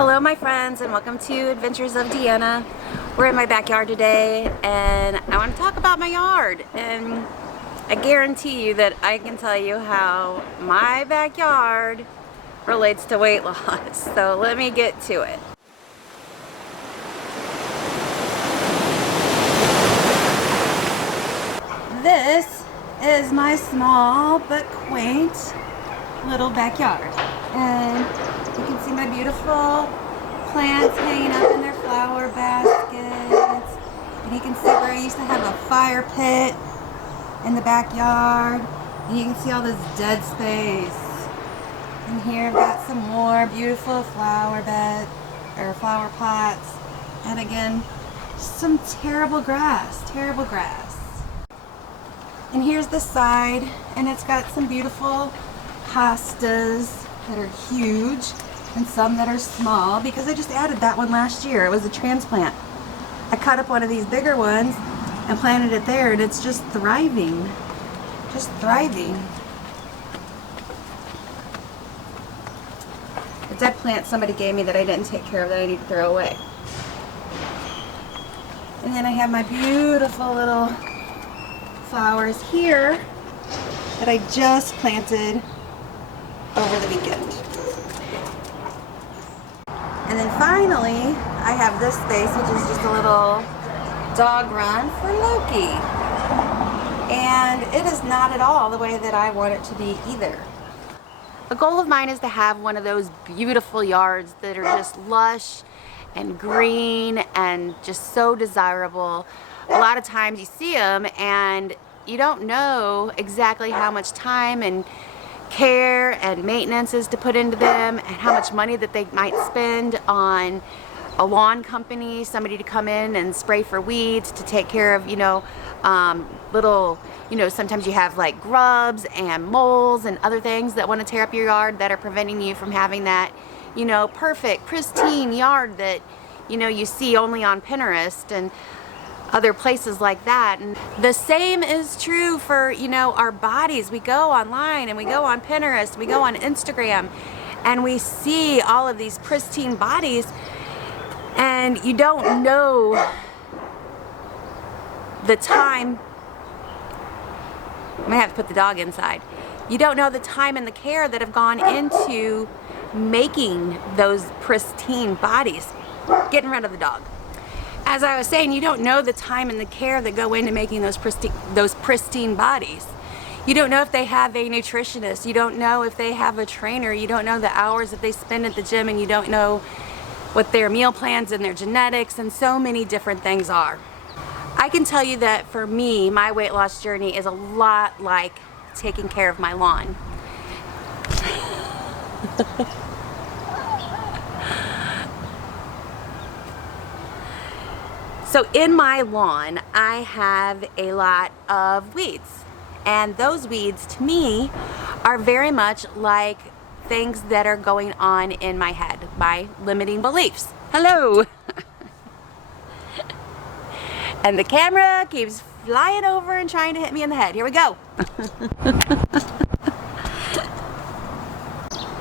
Hello my friends, and welcome to Adventures of Deanna. We're in my backyard today and I want to talk about my yard, and I guarantee you that I can tell you how my backyard relates to weight loss. So let me get to it. This is my small but quaint little backyard, and you can see my beautiful plants hanging up in their flower baskets, and you can see where I used to have a fire pit in the backyard, and you can see all this dead space. And here I've got some more beautiful flower pots, and again, some terrible grass. And here's the side, and it's got some beautiful hostas that are huge and some that are small, because I just added that one last year. It was a transplant. I cut up one of these bigger ones and planted it there, and it's just thriving. A dead plant somebody gave me that I didn't take care of that I need to throw away. And then I have my beautiful little flowers here that I just planted over the weekend. And then finally, I have this space, which is just a little dog run for Loki. And it is not at all the way that I want it to be either. A goal of mine is to have one of those beautiful yards that are just lush and green and just so desirable. A lot of times you see them and you don't know exactly how much time and care and maintenance is to put into them, and how much money that they might spend on a lawn company, somebody to come in and spray for weeds, to take care of, sometimes you have like grubs and moles and other things that want to tear up your yard that are preventing you from having that, perfect, pristine yard that, you see only on Pinterest and other places like that. And the same is true for, our bodies. We go online and we go on Pinterest, we go on Instagram, and we see all of these pristine bodies, and you don't know the time. I might have to put the dog inside. You don't know the time and the care that have gone into making those pristine bodies. Getting rid of the dog. As I was saying, you don't know the time and the care that go into making those pristine bodies. You don't know if they have a nutritionist. You don't know if they have a trainer. You don't know the hours that they spend at the gym, and you don't know what their meal plans and their genetics and so many different things are. I can tell you that for me, my weight loss journey is a lot like taking care of my lawn. So in my lawn, I have a lot of weeds, and those weeds to me are very much like things that are going on in my head, my limiting beliefs. Hello! And the camera keeps flying over and trying to hit me in the head. Here we go.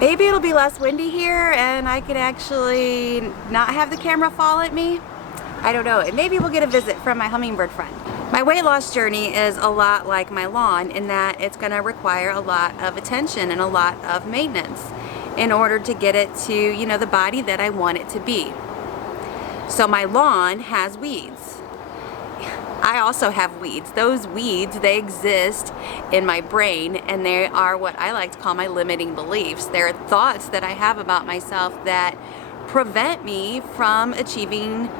Maybe it'll be less windy here and I can actually not have the camera fall at me. I don't know, and maybe we'll get a visit from my hummingbird friend. My weight loss journey is a lot like my lawn in that it's gonna require a lot of attention and a lot of maintenance in order to get it to, the body that I want it to be. So my lawn has weeds. I also have weeds. Those weeds, they exist in my brain, and they are what I like to call my limiting beliefs. They're thoughts that I have about myself that prevent me from achieving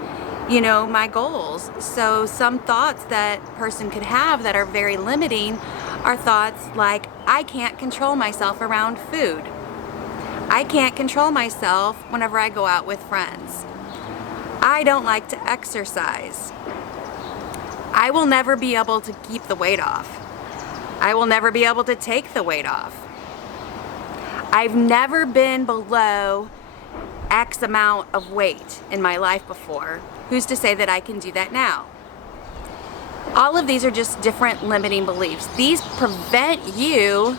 my goals. So some thoughts that person could have that are very limiting are thoughts like, I can't control myself around food. I can't control myself whenever I go out with friends. I don't like to exercise. I will never be able to keep the weight off. I will never be able to take the weight off. I've never been below X amount of weight in my life before. Who's to say that I can do that now? All of these are just different limiting beliefs. These prevent you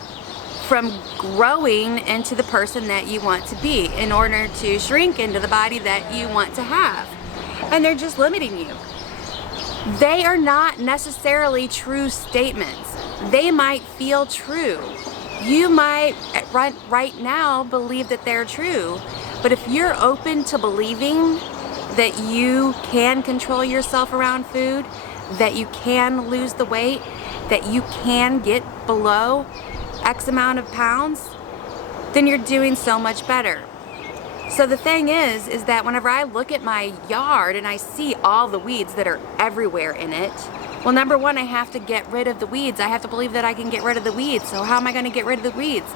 from growing into the person that you want to be in order to shrink into the body that you want to have. And they're just limiting you. They are not necessarily true statements. They might feel true. You might right now believe that they're true, but if you're open to believing that you can control yourself around food, that you can lose the weight, that you can get below X amount of pounds, then you're doing so much better. So the thing is that whenever I look at my yard and I see all the weeds that are everywhere in it, well, number one, I have to get rid of the weeds. I have to believe that I can get rid of the weeds. So how am I going to get rid of the weeds?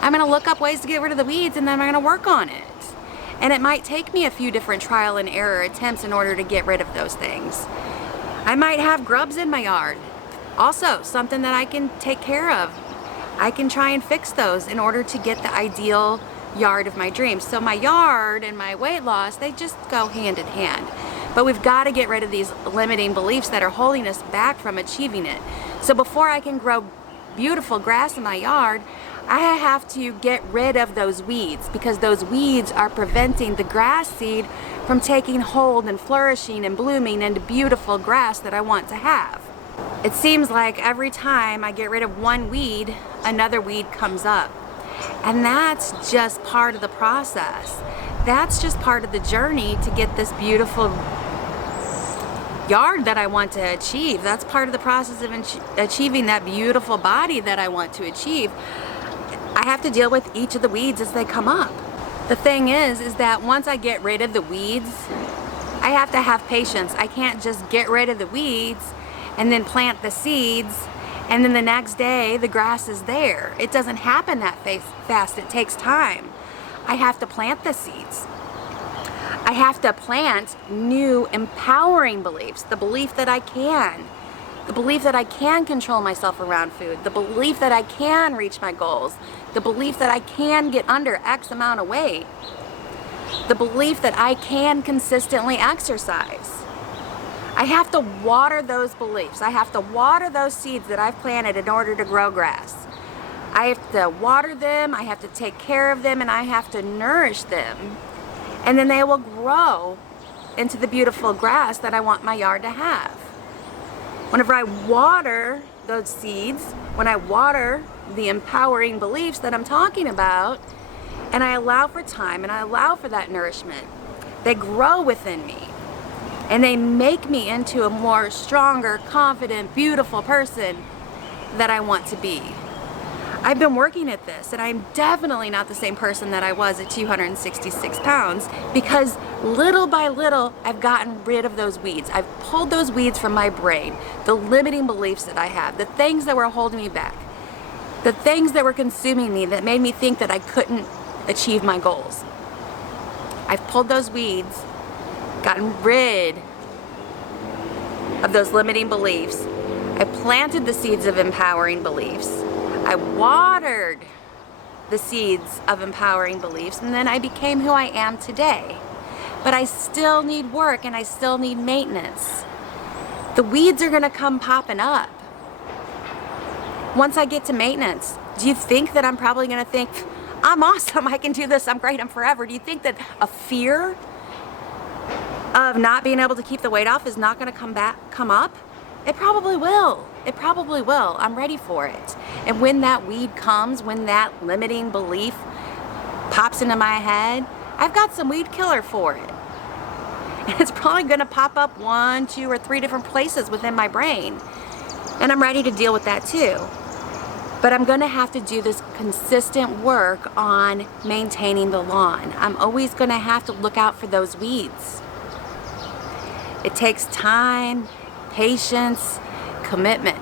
I'm going to look up ways to get rid of the weeds, and then I'm going to work on it. And it might take me a few different trial and error attempts in order to get rid of those things. I might have grubs in my yard. Also, something that I can take care of. I can try and fix those in order to get the ideal yard of my dreams. So my yard and my weight loss, they just go hand in hand. But we've got to get rid of these limiting beliefs that are holding us back from achieving it. So before I can grow beautiful grass in my yard, I have to get rid of those weeds, because those weeds are preventing the grass seed from taking hold and flourishing and blooming into beautiful grass that I want to have. It seems like every time I get rid of one weed, another weed comes up. And that's just part of the process. That's just part of the journey to get this beautiful yard that I want to achieve. That's part of the process of achieving that beautiful body that I want to achieve. I have to deal with each of the weeds as they come up. The thing is that once I get rid of the weeds, I have to have patience. I can't just get rid of the weeds and then plant the seeds, and then the next day the grass is there. It doesn't happen that fast. It takes time. I have to plant the seeds. I have to plant new empowering beliefs. The belief that I can. The belief that I can control myself around food. The belief that I can reach my goals. The belief that I can get under X amount of weight. The belief that I can consistently exercise. I have to water those beliefs. I have to water those seeds that I've planted in order to grow grass. I have to water them, I have to take care of them, and I have to nourish them. And then they will grow into the beautiful grass that I want my yard to have. Whenever I water those seeds, when I water the empowering beliefs that I'm talking about, and I allow for time and I allow for that nourishment, they grow within me. And they make me into a more stronger, confident, beautiful person that I want to be. I've been working at this, and I'm definitely not the same person that I was at 266 pounds, because little by little, I've gotten rid of those weeds. I've pulled those weeds from my brain, the limiting beliefs that I have, the things that were holding me back, the things that were consuming me that made me think that I couldn't achieve my goals. I've pulled those weeds, gotten rid of those limiting beliefs. I planted the seeds of empowering beliefs. I watered the seeds of empowering beliefs, and then I became who I am today. But I still need work, and I still need maintenance. The weeds are gonna come popping up. Once I get to maintenance, do you think that I'm probably gonna think, I'm awesome, I can do this, I'm great, I'm forever? Do you think that a fear of not being able to keep the weight off is not going to come up? It probably will. It probably will. I'm ready for it. And when that weed comes, when that limiting belief pops into my head, I've got some weed killer for it. And it's probably going to pop up 1, 2, or 3 different places within my brain. And I'm ready to deal with that too. But I'm going to have to do this consistent work on maintaining the lawn. I'm always going to have to look out for those weeds. It takes time, patience, commitment.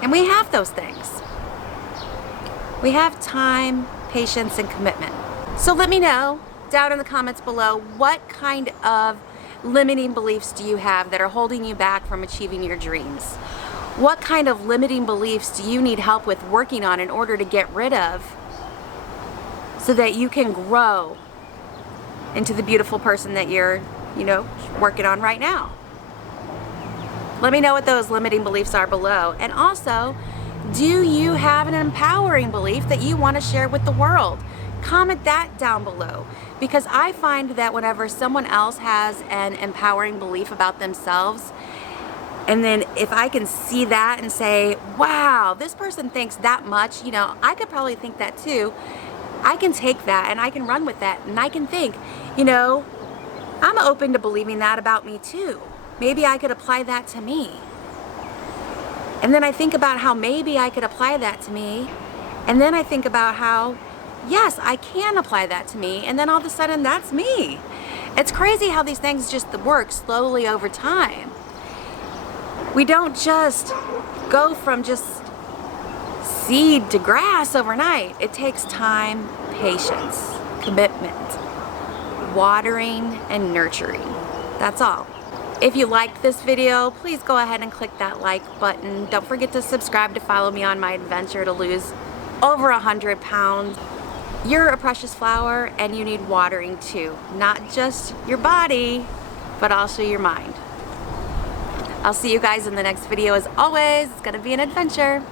And we have those things. We have time, patience, and commitment. So let me know down in the comments below, what kind of limiting beliefs do you have that are holding you back from achieving your dreams? What kind of limiting beliefs do you need help with working on in order to get rid of so that you can grow into the beautiful person that you're, working on right now? Let me know what those limiting beliefs are below. And also, Do you have an empowering belief that you want to share with the world? Comment that down below, because I find that whenever someone else has an empowering belief about themselves, and then if I can see that and say, wow, this person thinks that much, you know, I could probably think that too. I can take that and I can run with that, and I can think, you know, I'm open to believing that about me too. Maybe I could apply that to me. And then I think about how maybe I could apply that to me. And then I think about how, yes, I can apply that to me. And then all of a sudden, that's me. It's crazy how these things just work slowly over time. We don't just go from just seed to grass overnight. It takes time, patience, commitment, watering, and nurturing. That's all. If you liked this video, please go ahead and click that like button. Don't forget to subscribe to follow me on my adventure to lose over 100 pounds. You're a precious flower, and you need watering too. Not just your body, but also your mind. I'll see you guys in the next video. As always, it's gonna be an adventure.